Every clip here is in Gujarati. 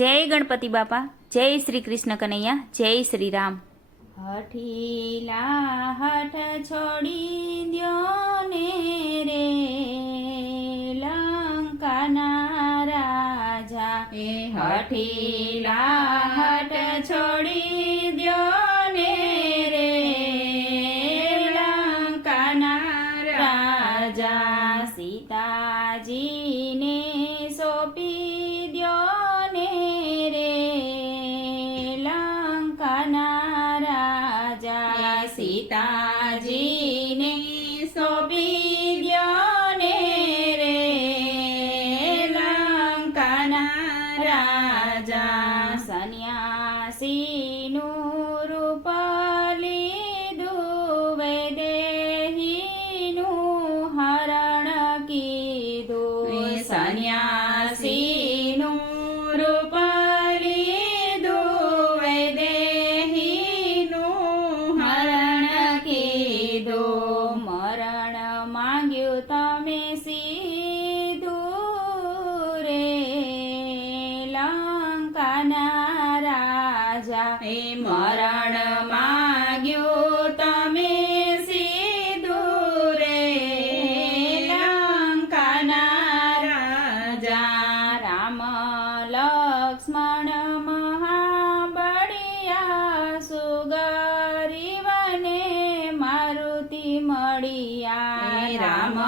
જય ગણપતિ બાપા, જય શ્રી કૃષ્ણ કનૈયા, જય શ્રી રામ. હઠીલા હઠ છોડી દ્યો ને રે લંકાના રાજા, હઠીલા હઠ છોડી દ્યો ને રે લંકાના રાજા, સીતાજીને સોંપી દ્યો ને રે લંકાના રાજા, સીતાજીને સોંપી દ્યો ને રે લંકાના રાજા, સંન્યાસીનું રૂપ લીધું વૈદેહીનું હરણ કીધું, સંન્યાસીનું રૂપ લીધું વૈદેહીનું હરણ કીધું, મરણ માંગ્યું તમે સીધું રે લંકાના રાજા, મરણ માંગ્યું તમે સીધું રે લંકાના રાજા, રામ લક્ષ્મણ મહાબળિયા સુગરીવને મારુતિ મળિયા, રામ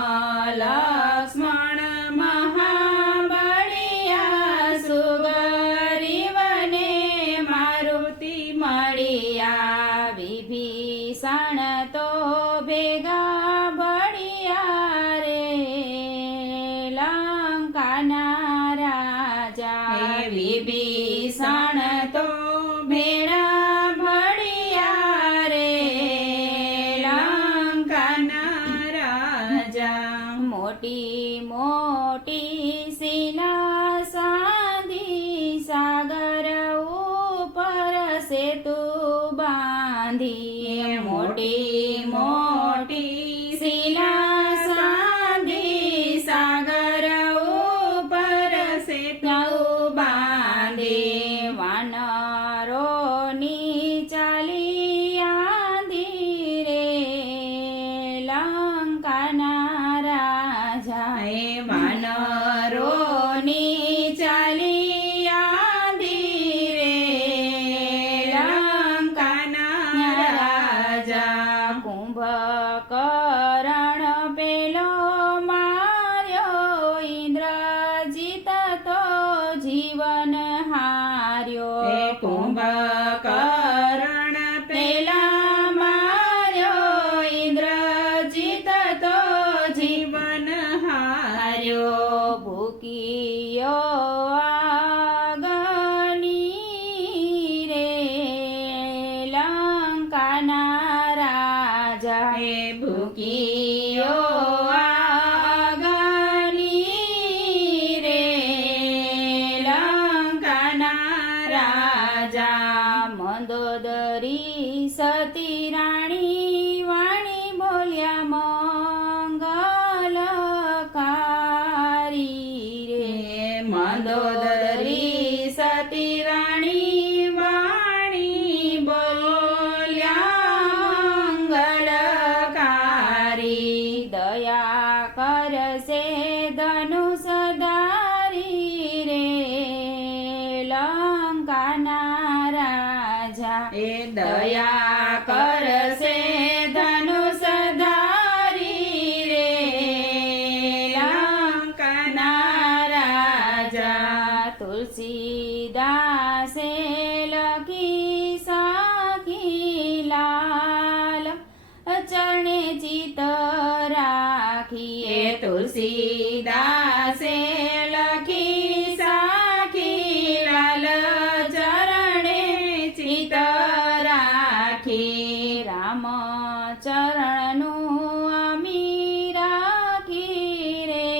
લક્ષ્મણ મહાબળિયા સુગરીવને મારુતિ મળિયા, વિભીષણ તો ભેગા બળિયા રે લંકાના રાજા, વિભીષણ તો ભેળા ભળિયા રે લંકાના રાજા, મોટી મોટી શિલા સાંધી સાગર ઉપર સેતુ બાંધી, મોટી મોટી શિલા સાંધી સાગર ઉપર સેતુ બાંધી, વાનરોની ચાલી આંધી રે લંકાના રાજા, વાનરોની ચાલી આંધી રે લંકાના રાજા, કુંભકર્ણ પેલો માર્યો ઇન્દ્રજીત તો જીવન હાર્યો, કુંભકર્ણ પેલા માર્યો ઇન્દ્રજીત તો જીવન હાર્યો, ભૂકિયો આગની રે લંકાના રાજા, ભૂકિયો આગની રે લંકાના રાજા, મંદોદરી સતી રાણી વાણી બોલ્યા મંગલકારી રે, મંદોદરી સતી રાણી વાણી બોલ્યા મંગલકારી, દયા કરશે ધનુષધારી રે લંકાના રાજા, દયા કરશે ધનુષધારી રે લંકાના રાજા, તુલસીદાસે લખી સાખી લાલ ચરણે ચિત રાખી, તુલસીદાસે લખી સાખી લાલ ચરણે ચિત રાખી, રામ ચરણનું અમી રાખી રે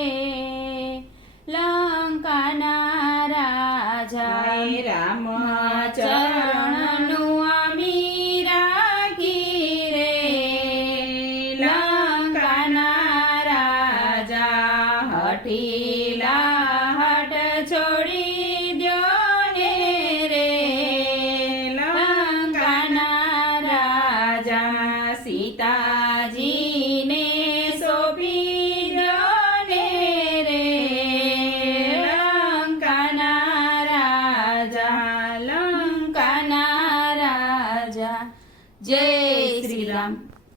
લંકાના રાજા, રામ ચરણનું અમી રાખી રે લંકાના રાજા, હઠી